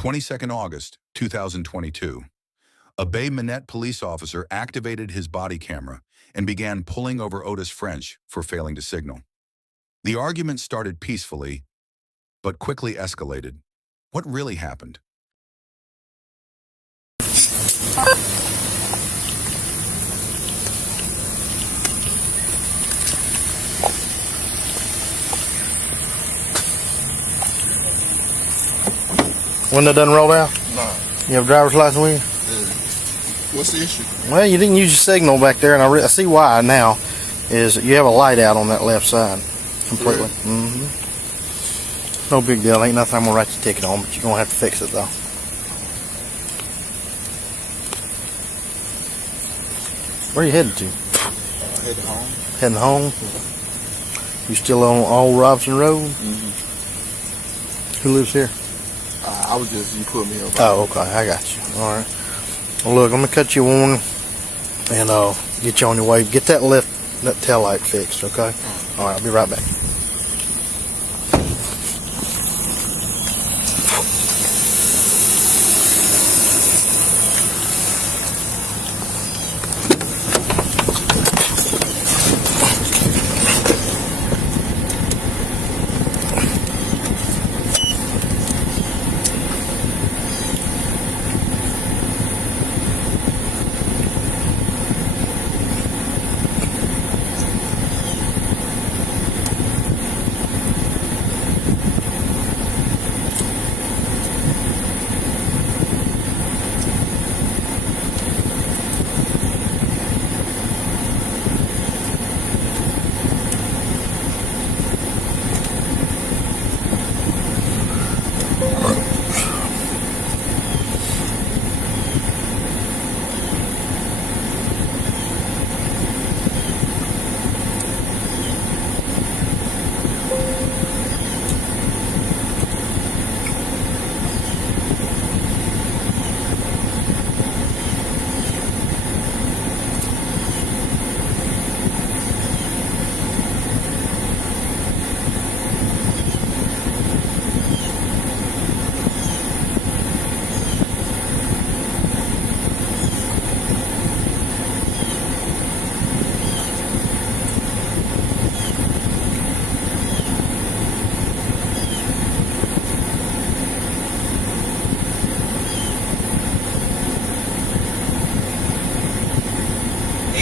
22nd August, 2022. A Bay Minette police officer activated his body camera and began pulling over Otis French for failing to signal. The argument started peacefully, but quickly escalated. What really happened? Window doesn't roll down? No. You have a driver's license with you? Yeah. What's the issue? Well, you didn't use your signal back there, and I see why now. Is you have a light out on that left side completely. Really? No big deal. Ain't nothing I'm going to write your ticket on, but you're going to have to fix it, though. Where are you headed to? Heading home. Heading home? You still on Old Robinson Road? Who lives here? I was just, you put me up. Oh, okay. I got you. All right. Well, look, I'm going to cut you a warning and get you on your way. Get that tail light fixed, okay? All right, I'll be right back.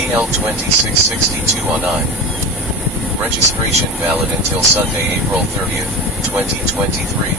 AL266209. Registration valid until Sunday, April 30th, 2023.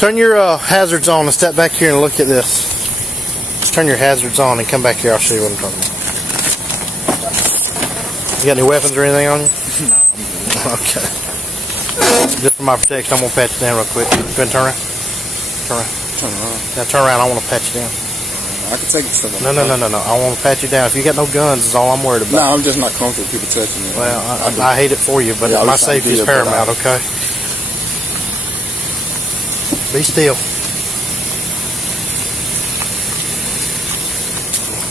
Turn your hazards on and step back here and look at this. Just turn your hazards on and come back here. I'll show you what I'm talking about. You got any weapons or anything on you? No. Okay. Just for my protection, I'm going to pat you down real quick. Go ahead and turn around. Turn around. Turn around. Now turn around. I want to pat you down. I can take it to them. No. I want to pat you down. If you got no guns, is all I'm worried about. No, I'm just not comfortable with people touching me. Well, I hate it for you, but my safety is paramount, okay? Be still.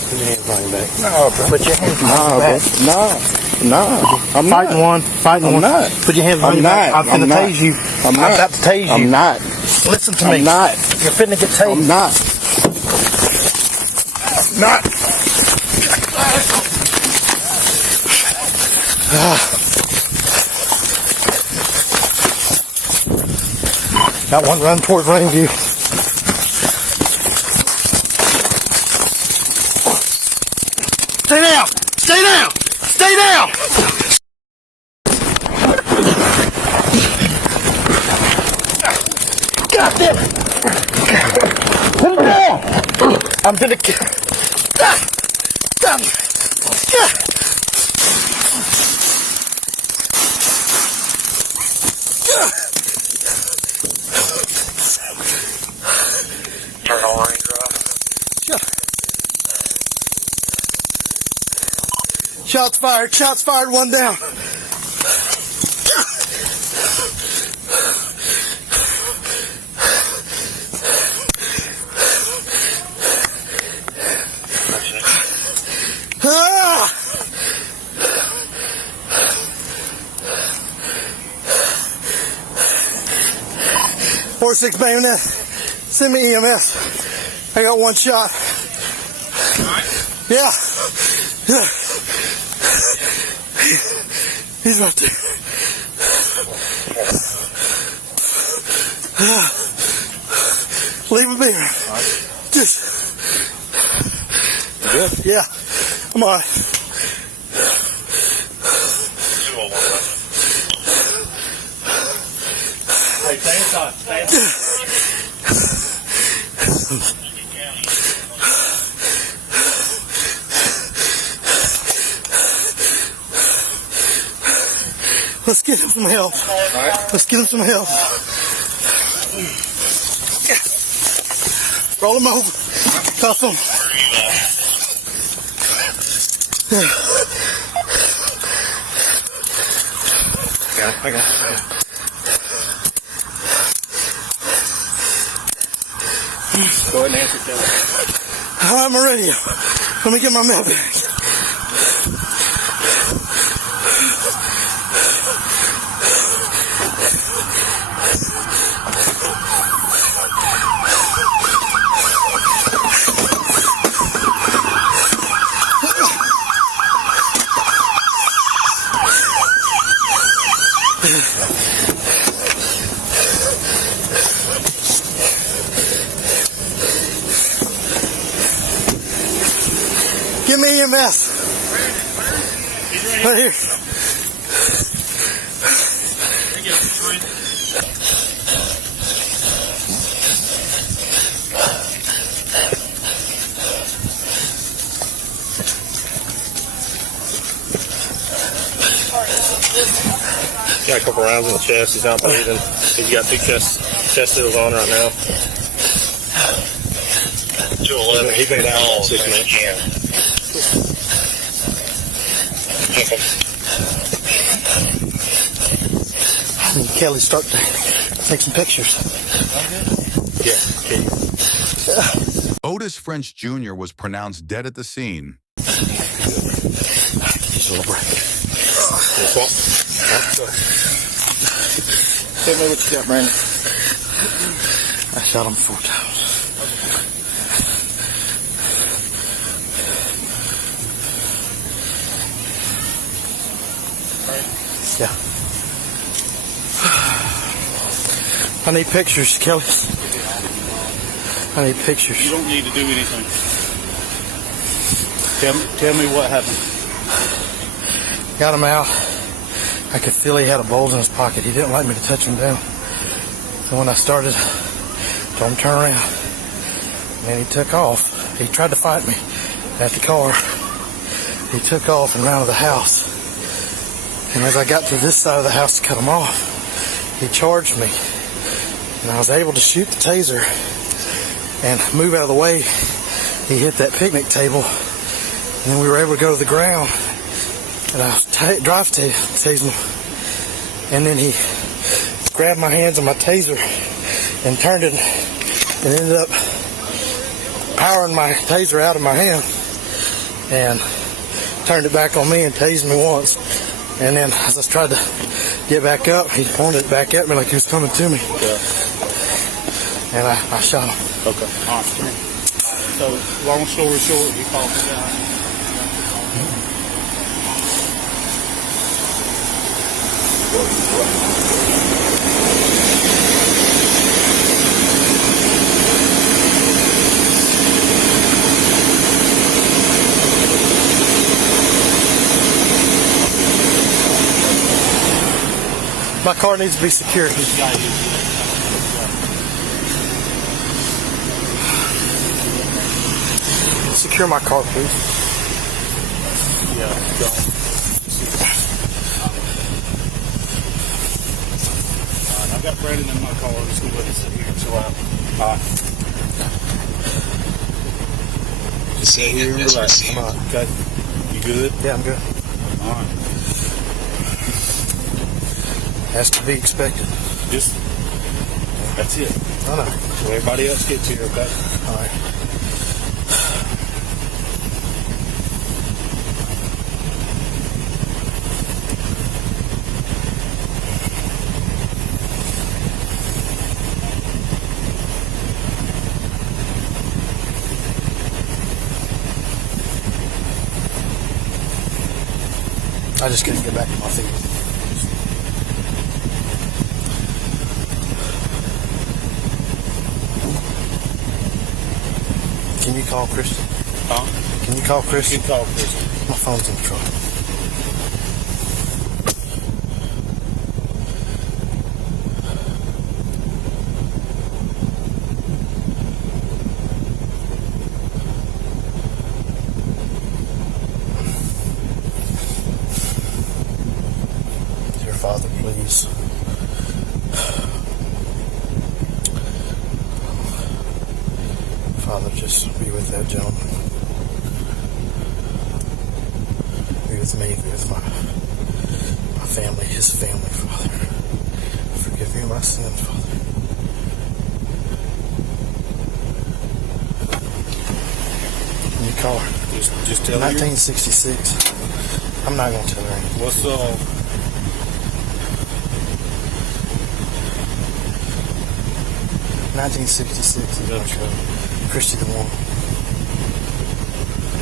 Put your hands on your back. No, bro. Put your hands on your back. No. I'm fighting not. Fighting one. Not. Put your hands on your back. I'm finna tase you. I'm about to tase you. I'm not. Listen to me. I'm not. You're finna get tased. I'm not. Not. Got one running towards Rainview. Stay down! Stay down! Stay down! God damn it! I'm gonna kill. Damn it! Turn on range drive. Shots fired. Shots fired. One down. Ah! 46 Bay Minette. Send me EMS. I got one shot. Yeah. Yeah. He's right there. Leave him be. Just. You good? Yeah. I'm alright. Hey, stay inside. Stay inside. Let's get him some help. Let's get him some help. Roll him over. Cuff him. I got it. Go ahead and answer that. I'm ready. Let me get my med bag. Give me EMS. Right here. Got a couple rounds in the chest. He's not breathing. He's got two chest seals on right now. 211. He's been down all 6 minutes. I need Kelly start to take some pictures. Yeah. Otis French Jr. was pronounced dead at the scene. Just a little break. Tell me what you got, Brandon. I shot him 4 times. Yeah. I need pictures, Kelly. I need pictures. You don't need to do anything. Tell me what happened. Got him out. I could feel he had a bulge in his pocket. He didn't like me to touch him down. So when I started, told him to turn around. And he took off. He tried to fight me at the car. He took off and ran to the house. And as I got to this side of the house to cut him off, he charged me. And I was able to shoot the taser and move out of the way. He hit that picnic table. And then we were able to go to the ground. And I was tasing him. And then he grabbed my hands and my taser and turned it and ended up powering my taser out of my hand and turned it back on me and tased me once. And then as I tried to get back up, he pointed it back at me like he was coming to me. Yeah. And I shot him. Okay. All right. So, long story short, he called me down. My car needs to be secured. secure my car, please. Yeah, go. I've got Brandon in my car. Just gonna let him sit here and chill out. Just sit here and relax. Come on. Okay. You good? Yeah, I'm good. All right. Has to be expected. Just, that's it. I know. So everybody else gets here, okay? All right. I just couldn't get back to my feet. Can you call Christian? Huh? Can you call Christian? You call Christian. My phone's in the truck. Dear Father, please. Father, just be with that gentleman. Be with me, be with my family, his family, Father. Forgive me my sins, Father. Can you call her? Just tell her. 1966. I'm not going to tell her anything. What's 1966 is my show. Christy the One.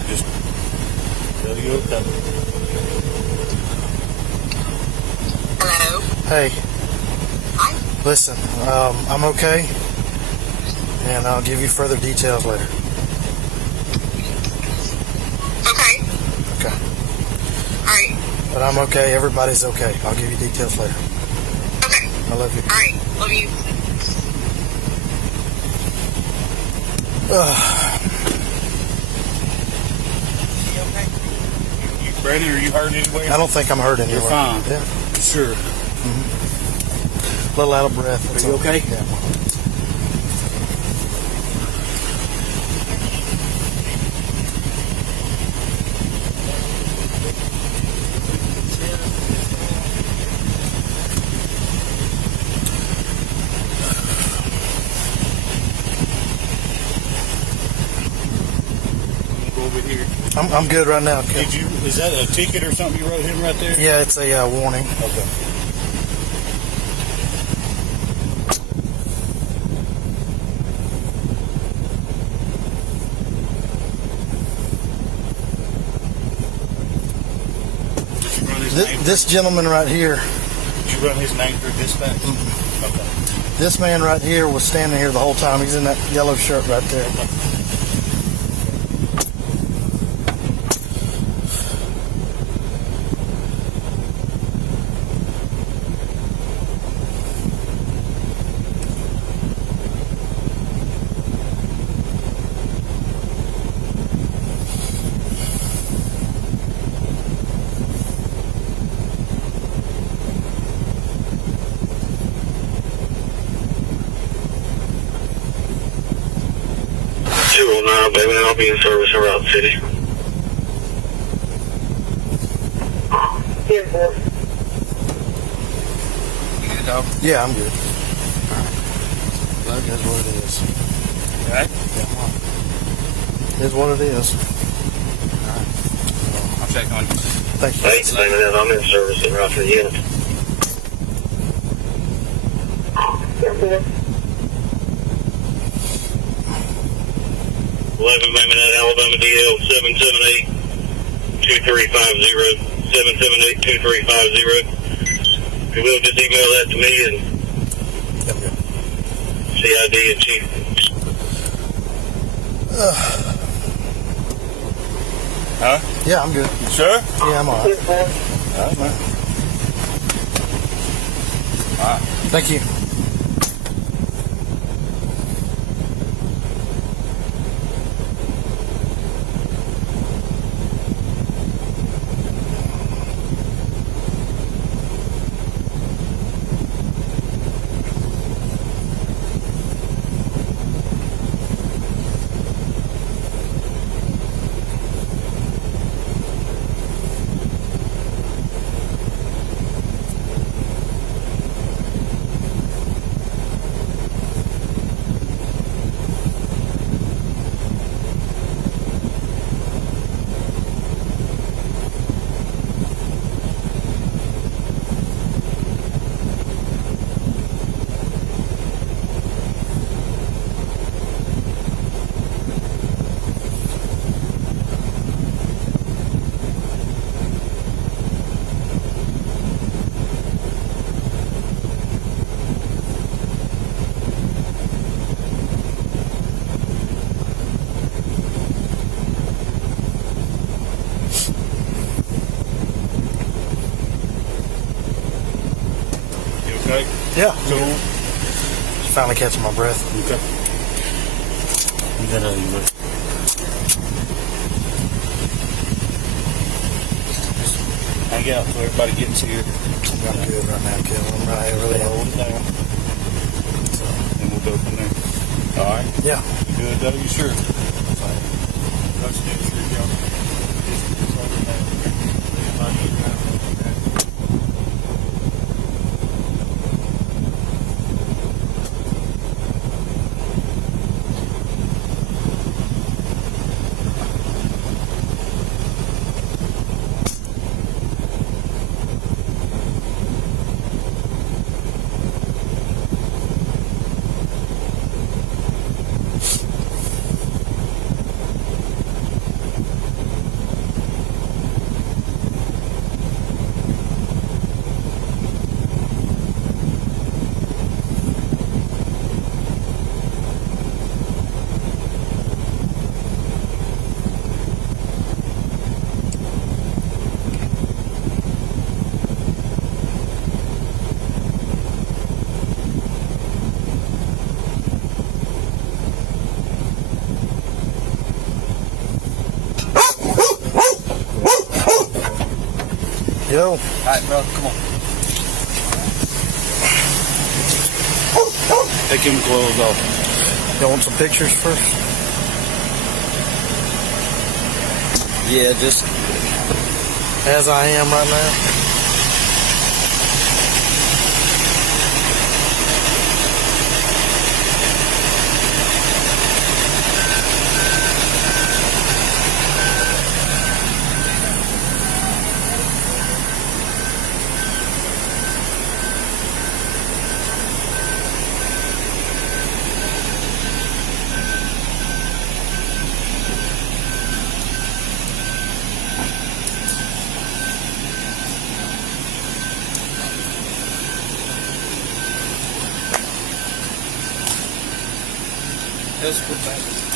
just tell you okay. Hello. Hey, Hi. listen, I'm okay, and I'll give you further details later. Okay. Okay. All right. But I'm okay. Everybody's okay. I'll give you details later. Okay. I love you. All right. Love you. Brandon, are you hurt anywhere? I don't think I'm hurt anywhere. You're fine. Yeah. Sure. A little out of breath. That's Are you all. okay? Yeah. Go over here. I'm good right now. Did you? Is that a ticket or something you wrote him right there? Yeah, it's a warning. Okay. Did you run his name? This gentleman right here, Did you run his name through dispatch? Okay. this man right here was standing here the whole time. He's in that yellow shirt right there. Bay Minette, I'll be in service around the city. Here, boy. You good, dog? Yeah, I'm good. That is what it is. Alright? It is what it is. I'll check on you. Thank you. Hey, Bay Minette, I'm in service around the unit. Here, boy. 11 Bay Minette, Alabama DL 778-2350. 778-2350. If you will, just email that to me and CID and Chief. Huh? Yeah, I'm good. You sure? Yeah, I'm all right. Here, boy. Alright, man. Alright. Thank you. Yeah. Finally catching my breath. Okay. You got you look. Hang out till everybody gets here. I'm good right now, Kevin. I'm right here really Hold it down. And we'll go from there. All right? Yeah. You good, though? You sure? Yo. All right, bro. Come on. Take him clothes off. You want some pictures first? Yeah, just As I am right now. let's put that.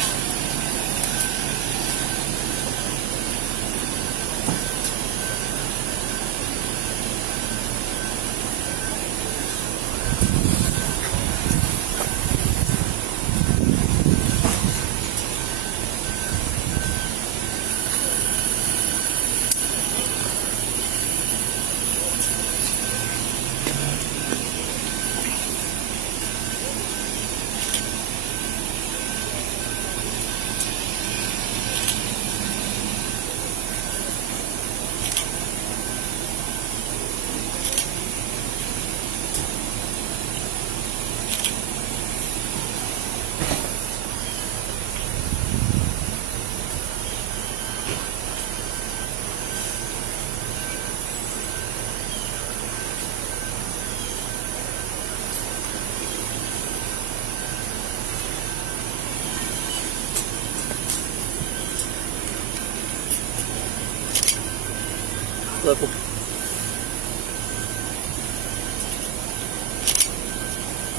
Level.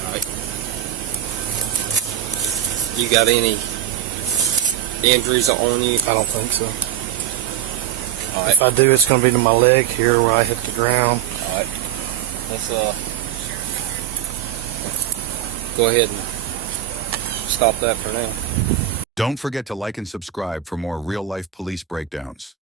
Alright. You got any injuries on you? I don't think so. Alright. If I do, it's going to be to my leg here where I hit the ground. Alright. Let's go ahead and stop that for now. Don't forget to like and subscribe for more real-life police breakdowns.